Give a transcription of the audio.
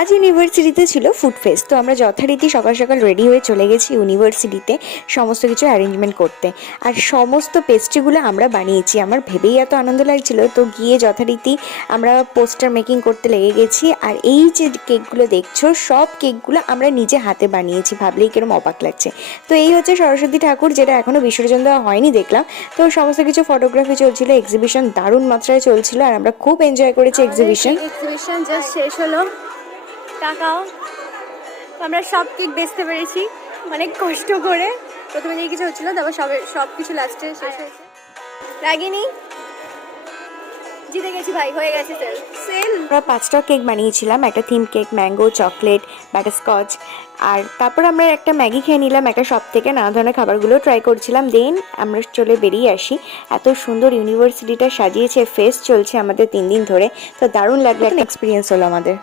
আজ ইউনিভার্সিটিতে ছিল ফুড ফেস্ট। তো আমরা যথারীতি সকাল সকাল রেডি হয়ে চলে গেছি ইউনিভার্সিটিতে সমস্ত কিছু অ্যারেঞ্জমেন্ট করতে। আর সমস্ত পেস্ট্রিগুলো আমরা বানিয়েছি। আমার ভেবেই এত আনন্দ লাগছিল। তো গিয়ে যথারীতি আমরা পোস্টার মেকিং করতে লেগে গেছি। আর এই যে কেকগুলো দেখছো, সব কেকগুলো আমরা নিজে হাতে বানিয়েছি। ভাবলেই কিরকম অবাক লাগছে। তো এই হচ্ছে সরস্বতী ঠাকুর, যেটা এখনও বিসর্জন দেওয়া হয়নি দেখলাম। তো সমস্ত কিছু ফটোগ্রাফি চলছিল, এক্সিবিশন দারুণ মাত্রায় চলছিল, আর আমরা খুব এনজয় করেছি এক্সিবিশন জাস্ট শেষ হলো। টাকাও আমরা সব কেক বেচতে পেরেছি অনেক কষ্ট করে। প্রথমে দিকে কিছু হচ্ছিল, তারপর সব কিছু লাস্টে শেষ হয়েছে। রাগিনি, জিতে গেছি ভাই, হয়ে গেছে সেল। আমরা 5টা কেক বানিয়েছিলাম, একটা theme cake, mango, chocolate, butterscotch. আর তারপর আমরা একটা ম্যাগি খেয়ে নিলাম একটা শপ থেকে, নানা ধরনের খাবারগুলো ট্রাই করছিলাম। দেন আমরা চলে বেরিয়ে আসি। এত সুন্দর ইউনিভার্সিটিটা সাজিয়েছে, ফেস্ট চলছে আমাদের 3 দিন ধরে। তো দারুণ লাগলো, একটা এক্সপিরিয়েন্স হলো আমাদের।